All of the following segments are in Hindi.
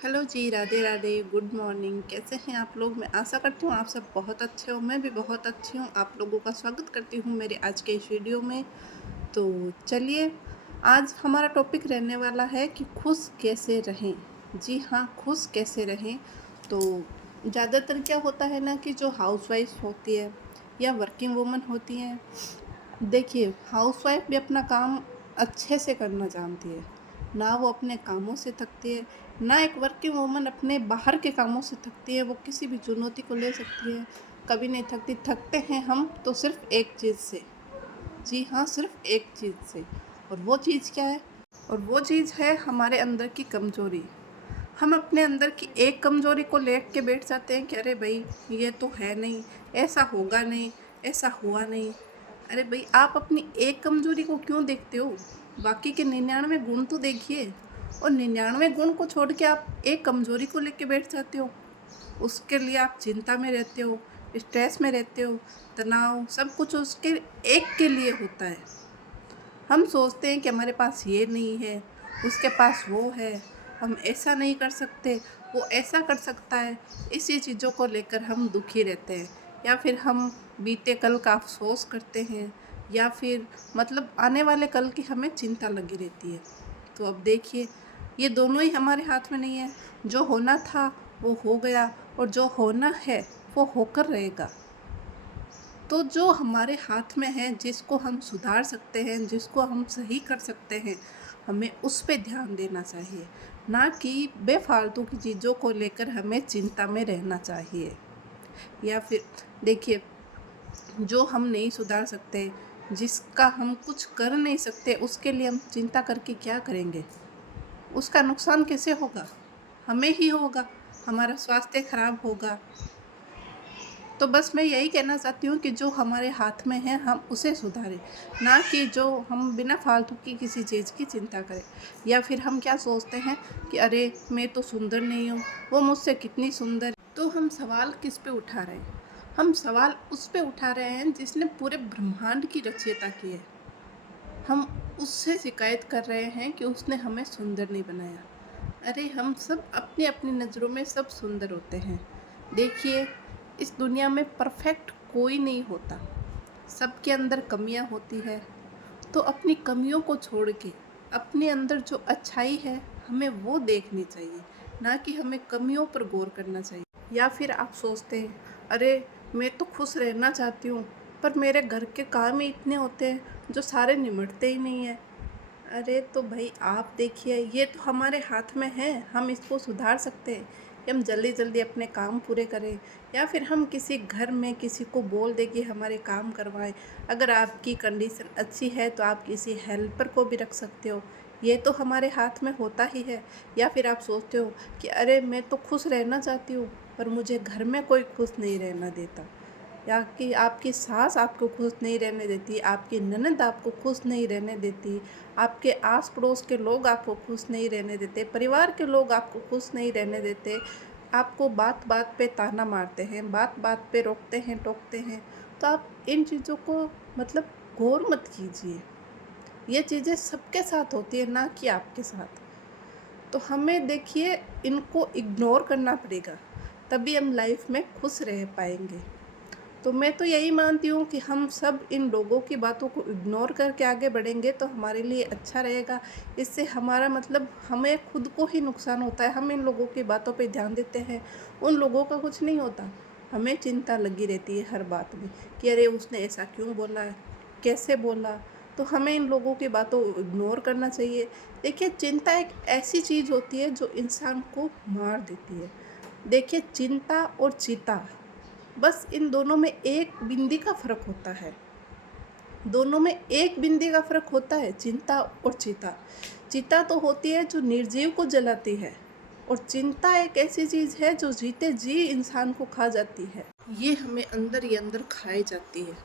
हेलो जी, राधे राधे, गुड मॉर्निंग। कैसे हैं आप लोग? मैं आशा करती हूँ आप सब बहुत अच्छे हो। मैं भी बहुत अच्छी हूँ। आप लोगों का स्वागत करती हूँ मेरे आज के इस वीडियो में। तो चलिए, आज हमारा टॉपिक रहने वाला है कि खुश कैसे रहें। जी हाँ, खुश कैसे रहें। तो ज़्यादातर क्या होता है ना कि जो हाउसवाइफ होती है या वर्किंग वूमन होती हैं, देखिए हाउसवाइफ भी अपना काम अच्छे से करना जानती है। ना वो अपने कामों से थकती है, ना एक वर्किंग वूमन अपने बाहर के कामों से थकती है। वो किसी भी चुनौती को ले सकती है, कभी नहीं थकती। थकते हैं हम तो सिर्फ एक चीज़ से। जी हाँ, सिर्फ एक चीज़ से। और वो चीज़ क्या है? और वो चीज़ है हमारे अंदर की कमज़ोरी। हम अपने अंदर की एक कमज़ोरी को लेट के बैठ जाते हैं कि अरे भाई, ये तो है नहीं, ऐसा होगा नहीं, ऐसा हुआ नहीं। अरे भाई, आप अपनी एक कमज़ोरी को क्यों देखते हो? बाकी के 99 गुण तो देखिए। और 99 गुण को छोड़ के आप एक कमज़ोरी को लेके बैठ जाते हो। उसके लिए आप चिंता में रहते हो, स्ट्रेस में रहते हो, तनाव सब कुछ उसके एक के लिए होता है। हम सोचते हैं कि हमारे पास ये नहीं है, उसके पास वो है, हम ऐसा नहीं कर सकते, वो ऐसा कर सकता है। इसी चीज़ों को लेकर हम दुखी रहते हैं, या फिर हम बीते कल का अफसोस करते हैं, या फिर मतलब आने वाले कल की हमें चिंता लगी रहती है। तो अब देखिए, ये दोनों ही हमारे हाथ में नहीं है। जो होना था वो हो गया, और जो होना है वो होकर रहेगा। तो जो हमारे हाथ में है, जिसको हम सुधार सकते हैं, जिसको हम सही कर सकते हैं, हमें उस पे ध्यान देना चाहिए, ना कि बेफालतू की चीज़ों को लेकर हमें चिंता में रहना चाहिए। या फिर देखिए, जो हम नहीं सुधार सकते, जिसका हम कुछ कर नहीं सकते, उसके लिए हम चिंता करके क्या करेंगे? उसका नुकसान कैसे होगा? हमें ही होगा, हमारा स्वास्थ्य खराब होगा। तो बस मैं यही कहना चाहती हूँ कि जो हमारे हाथ में है हम उसे सुधारें, ना कि जो हम बिना फालतू की किसी चीज़ की चिंता करें। या फिर हम क्या सोचते हैं कि अरे, मैं तो सुंदर नहीं हूँ, वो मुझसे कितनी सुंदर। तो हम सवाल किस पे उठा रहे हैं? हम सवाल उस पे उठा रहे हैं जिसने पूरे ब्रह्मांड की रचयिता की है। हम उससे शिकायत कर रहे हैं कि उसने हमें सुंदर नहीं बनाया। अरे, हम सब अपनी अपनी नज़रों में सब सुंदर होते हैं। देखिए, इस दुनिया में परफेक्ट कोई नहीं होता, सबके अंदर कमियां होती है। तो अपनी कमियों को छोड़ के अपने अंदर जो अच्छाई है, हमें वो देखनी चाहिए, ना कि हमें कमियों पर गौर करना चाहिए। या फिर आप सोचते हैं, अरे, मैं तो खुश रहना चाहती हूँ, पर मेरे घर के काम ही इतने होते हैं जो सारे निमटते ही नहीं हैं। अरे तो भाई, आप देखिए, ये तो हमारे हाथ में है, हम इसको सुधार सकते हैं कि हम जल्दी जल्दी अपने काम पूरे करें, या फिर हम किसी घर में किसी को बोल दें कि हमारे काम करवाएं। अगर आपकी कंडीशन अच्छी है तो आप किसी हेल्पर को भी रख सकते हो। ये तो हमारे हाथ में होता ही है। या फिर आप सोचते हो कि अरे, मैं तो खुश रहना चाहती हूँ, पर मुझे घर में कोई खुश नहीं रहना देता, या कि आपकी सास आपको खुश नहीं रहने देती, आपकी ननद आपको खुश नहीं रहने देती, आपके आस पड़ोस के लोग आपको खुश नहीं रहने देते, परिवार के लोग आपको खुश नहीं रहने देते, आपको बात बात पे ताना मारते हैं, बात बात पे रोकते हैं, टोकते हैं। तो आप इन चीज़ों को मतलब गौर मत कीजिए। ये चीज़ें सबके साथ होती है, ना कि आपके साथ। तो हमें देखिए, इनको इग्नोर करना पड़ेगा, तभी हम लाइफ में खुश रह पाएंगे। तो मैं तो यही मानती हूँ कि हम सब इन लोगों की बातों को इग्नोर करके आगे बढ़ेंगे तो हमारे लिए अच्छा रहेगा। इससे हमारा मतलब हमें खुद को ही नुकसान होता है। हम इन लोगों की बातों पे ध्यान देते हैं, उन लोगों का कुछ नहीं होता। हमें चिंता लगी रहती है हर बात में कि अरे, उसने ऐसा क्यों बोला है, कैसे बोला। तो हमें इन लोगों की बातों को इग्नोर करना चाहिए। देखिए, चिंता एक ऐसी चीज़ होती है जो इंसान को मार देती है। देखिए, चिंता और चिता, बस इन दोनों में एक बिंदी का फ़र्क होता है। दोनों में एक बिंदी का फ़र्क होता है, चिंता और चिता। चिता तो होती है जो निर्जीव को जलाती है, और चिंता एक ऐसी चीज़ है जो जीते जी इंसान को खा जाती है। ये हमें अंदर ही अंदर खाई जाती है,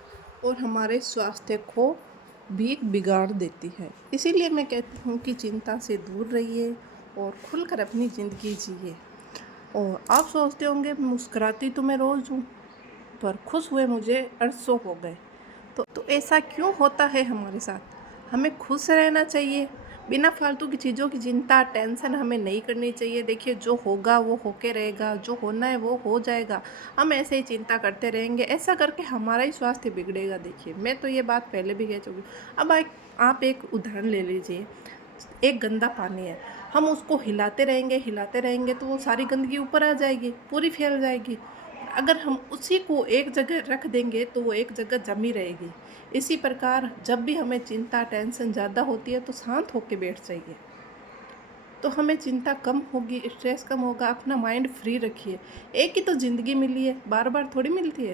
और हमारे स्वास्थ्य को भी बिगाड़ देती है। इसीलिए मैं कहती हूँ कि चिंता से दूर रहिए और खुलकर अपनी ज़िंदगी जिए। और आप सोचते होंगे, मुस्कुराती तो मैं रोज़ हूँ, पर खुश हुए मुझे अरसों हो गए। तो ऐसा क्यों होता है हमारे साथ? हमें खुश रहना चाहिए, बिना फालतू की चीज़ों की चिंता टेंशन हमें नहीं करनी चाहिए। देखिए जो होगा वो होके रहेगा, जो होना है वो हो जाएगा। हम ऐसे ही चिंता करते रहेंगे, ऐसा करके हमारा ही स्वास्थ्य बिगड़ेगा। देखिए मैं तो ये बात पहले भी कह चुकी हूँ। अब आप एक उदाहरण ले लीजिए, एक गंदा पानी है, हम उसको हिलाते रहेंगे तो वो सारी गंदगी ऊपर आ जाएगी, पूरी फैल जाएगी। अगर हम उसी को एक जगह रख देंगे तो वो एक जगह जमी रहेगी। इसी प्रकार जब भी हमें चिंता टेंशन ज़्यादा होती है तो शांत होके बैठ जाइए, तो हमें चिंता कम होगी, स्ट्रेस कम होगा। अपना माइंड फ्री रखिए। एक ही तो ज़िंदगी मिली है, बार बार थोड़ी मिलती है।